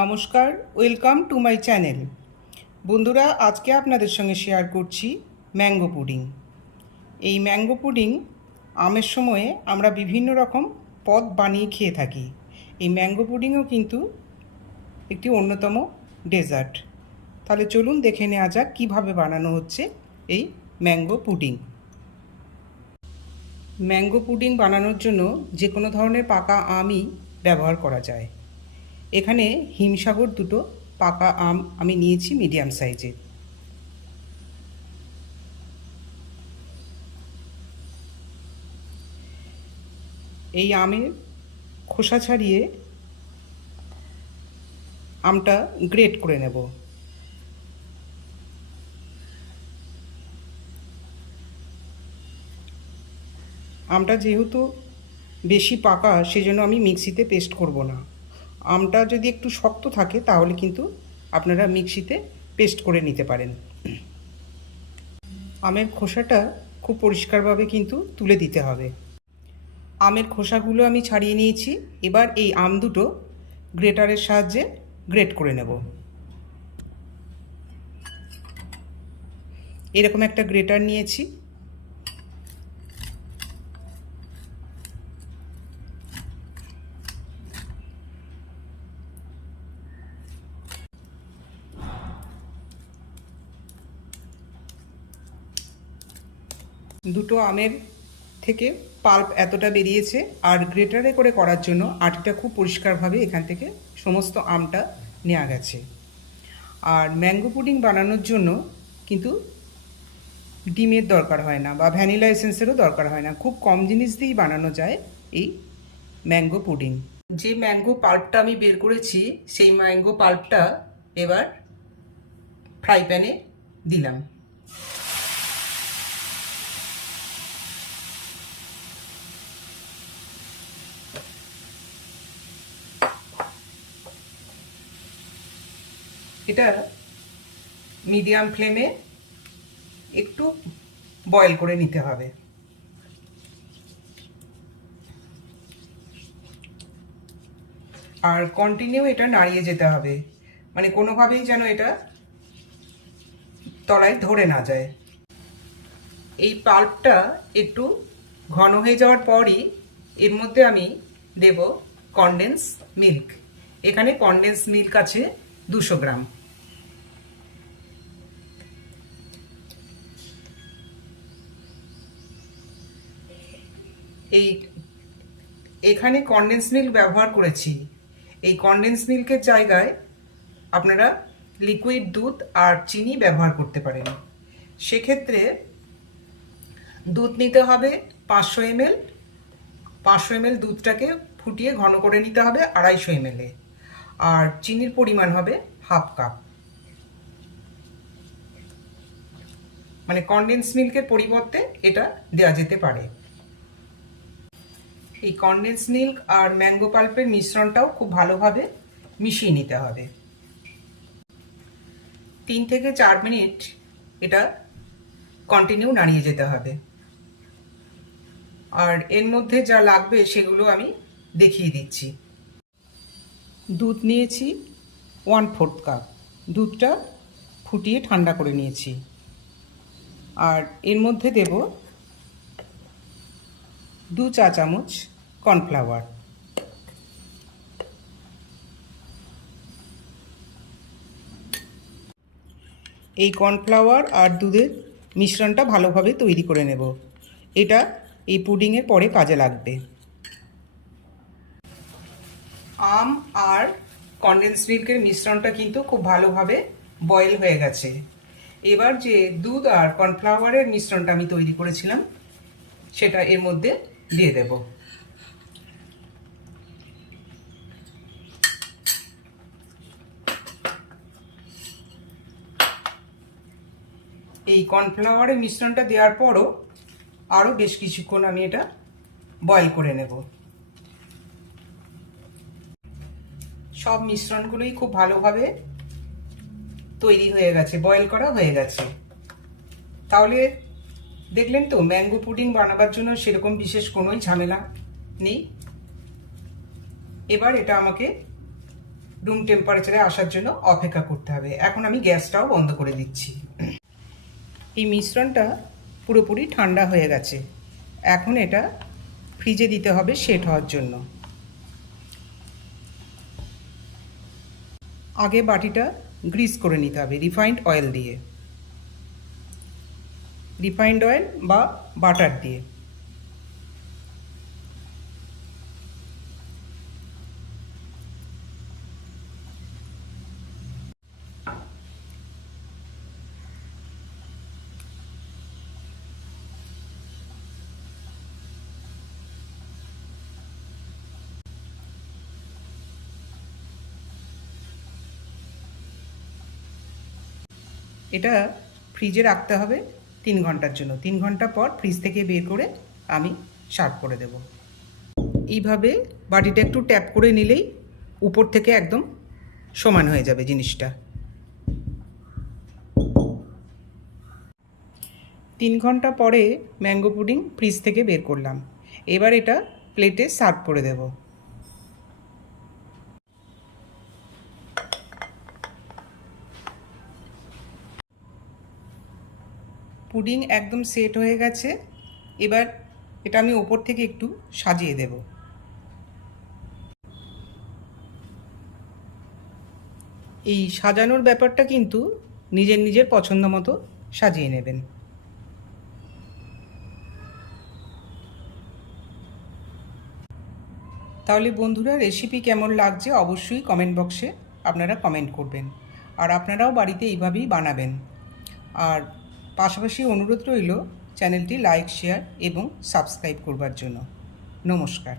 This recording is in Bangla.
নমস্কার, ওয়েলকাম টু মাই চ্যানেল। বন্ধুরা, আজকে আপনাদের সঙ্গে শেয়ার করছি ম্যাঙ্গো পুডিং। এই ম্যাঙ্গো পুডিং আমের সময়ে আমরা বিভিন্ন রকম পদ বানিয়ে খেয়ে থাকি। এই ম্যাঙ্গো পুডিংও কিন্তু একটি অন্যতম ডেজার্ট। তাহলে চলুন দেখে নেওয়া যাক কীভাবে বানানো হচ্ছে এই ম্যাঙ্গো পুডিং। ম্যাঙ্গো পুডিং বানানোর জন্য যে কোনো ধরনের পাকা আমই ব্যবহার করা যায়। এখানে হিমসাগর দুটো পাকা আম আমি নিয়েছি মিডিয়াম সাইজের। এই আমের খোসা ছাড়িয়ে আমটা গ্রেট করে নেব। আমটা যেহেতু বেশি পাকা, সেজন্য আমি মিক্সিতে পেস্ট করব না। আমটা যদি একটু শক্ত থাকে তাহলে কিন্তু আপনারা মিক্সিতে পেস্ট করে নিতে পারেন। আমের খোসাটা খুব পরিষ্কারভাবে কিন্তু তুলে দিতে হবে। আমের খোসাগুলো আমি ছাড়িয়ে নিয়েছি। এবার এই আম দুটো গ্রেটারের সাহায্যে গ্রেট করে নেব। এরকম একটা গ্রেটার নিয়েছি। দুটো আমের থেকে পাল্প এতটা বেরিয়েছে, আর গ্রেটারে করে করার জন্য আটিটা খুব পরিষ্কারভাবে এখান থেকে সমস্ত আমটা নেওয়া গেছে। আর ম্যাঙ্গো পুডিং বানানোর জন্য কিন্তু ডিমের দরকার হয় না বা ভ্যানিলা এসেন্সেরও দরকার হয় না। খুব কম জিনিস দিয়েই বানানো যায় এই ম্যাঙ্গো পুডিং। যে ম্যাঙ্গো পাল্পটা আমি বের করেছি সেই ম্যাঙ্গো পাল্পটা এবার ফ্রাই প্যানে দিলাম। এটা মিডিয়াম ফ্লেমে একটু বয়েল করে নিতে হবে। আর কন্টিনিউ এটা নাড়িয়ে যেতে হবে, মানে কোনোভাবেই যেন এটা তলায় ধরে না যায়। এই পাল্পটা একটু ঘন হয়ে যাওয়ার পরই এর মধ্যে আমি দেব কনডেন্স মিল্ক। এখানে কনডেন্স মিল্ক আছে 200 গ্রাম। এখানে কনডেন্স মিল্ক ব্যবহার করেছি। এই কনডেন্স মিল্কের জায়গায় আপনারা লিকুইড দুধ আর চিনি ব্যবহার করতে পারেন। সেক্ষেত্রে দুধ নিতে হবে 500 ml। 500 ml দুধটাকে ফুটিয়ে ঘন করে নিতে হবে 250 ml। আর চিনির পরিমাণ হবে হাফ কাপ। মানে কনডেন্স মিল্কের পরিবর্তে এটা দেওয়া যেতে পারে। এই কনডেন্স মিল্ক আর ম্যাঙ্গো পাল্পের মিশ্রণটাও খুব ভালোভাবে মিশিয়ে নিতে হবে। 3 থেকে 4 মিনিট এটা কন্টিনিউ নাড়িয়ে যেতে হবে। আর এর মধ্যে যা লাগবে সেগুলো আমি দেখিয়ে দিচ্ছি। দুধ নিয়েছি 1/4 কাপ। দুধটা ফুটিয়ে ঠান্ডা করে নিয়েছি। আর এর মধ্যে দেব 2 চা চামচ কর্নফ্লাওয়ার। এই কর্নফ্লাওয়ার আর দুধের মিশ্রণটা ভালোভাবে তৈরি করে নেব। এটা এই পুডিংয়ের পরে কাজে লাগবে। আম আর কনডেন্স মিল্কের মিশ্রণটা কিন্তু খুব ভালোভাবে বয়েল হয়ে গেছে। এবার যে দুধ আর কর্নফ্লাওয়ারের মিশ্রণটা আমি তৈরি করেছিলাম সেটা এর মধ্যে দিয়ে দেব। এই কর্নফ্লাওয়ারের মিশ্রণটা দেওয়ার পরও আরও বেশ কিছুক্ষণ আমি এটা বয়েল করে নেব। সব মিশ্রণগুলোই খুব ভালোভাবে তৈরি হয়ে গেছে, বয়েল করা হয়ে গেছে। তাহলে দেখলেন তো, ম্যাঙ্গো পুডিং বানাবার জন্য সেরকম বিশেষ কোনোই ঝামেলা নেই। এবার এটা আমাকে রুম টেম্পারেচারে আসার জন্য অপেক্ষা করতে হবে। এখন আমি গ্যাসটাও বন্ধ করে দিচ্ছি। এই মিশ্রণটা পুরোপুরি ঠান্ডা হয়ে গেছে। এখন এটা ফ্রিজে দিতে হবে সেট হওয়ার জন্য। আগে বাটিটা গ্রিস করে নিতে হবে রিফাইন্ড অয়েল দিয়ে, রিফাইন্ড অয়েল বা বাটার দিয়ে। এটা ফ্রিজে রাখতে হবে 3 ঘন্টার জন্য। 3 ঘন্টা পর ফ্রিজ থেকে বের করে আমি সার্ভ করে দেব। এইভাবে বাটিটা একটু ট্যাপ করে নিলেই উপর থেকে একদম সমান হয়ে যাবে জিনিসটা। 3 ঘন্টা পরে ম্যাঙ্গো পুডিং ফ্রিজ থেকে বের করলাম। এবার এটা প্লেটে সার্ভ করে দেব। পুডিং একদম সেট হয়ে গেছে। এবার এটা আমি ওপর থেকে একটু সাজিয়ে দেব। এই সাজানোর ব্যাপারটা কিন্তু নিজের নিজের পছন্দ মতো সাজিয়ে নেবেন। তাহলে বন্ধুরা, রেসিপি কেমন লাগছে অবশ্যই কমেন্ট বক্সে আপনারা কমেন্ট করবেন। আর আপনারাও বাড়িতে এইভাবেই বানাবেন। আর পাশাপাশি অনুরোধ রইল চ্যানেলটি লাইক, শেয়ার এবং সাবস্ক্রাইব করবার জন্য। নমস্কার।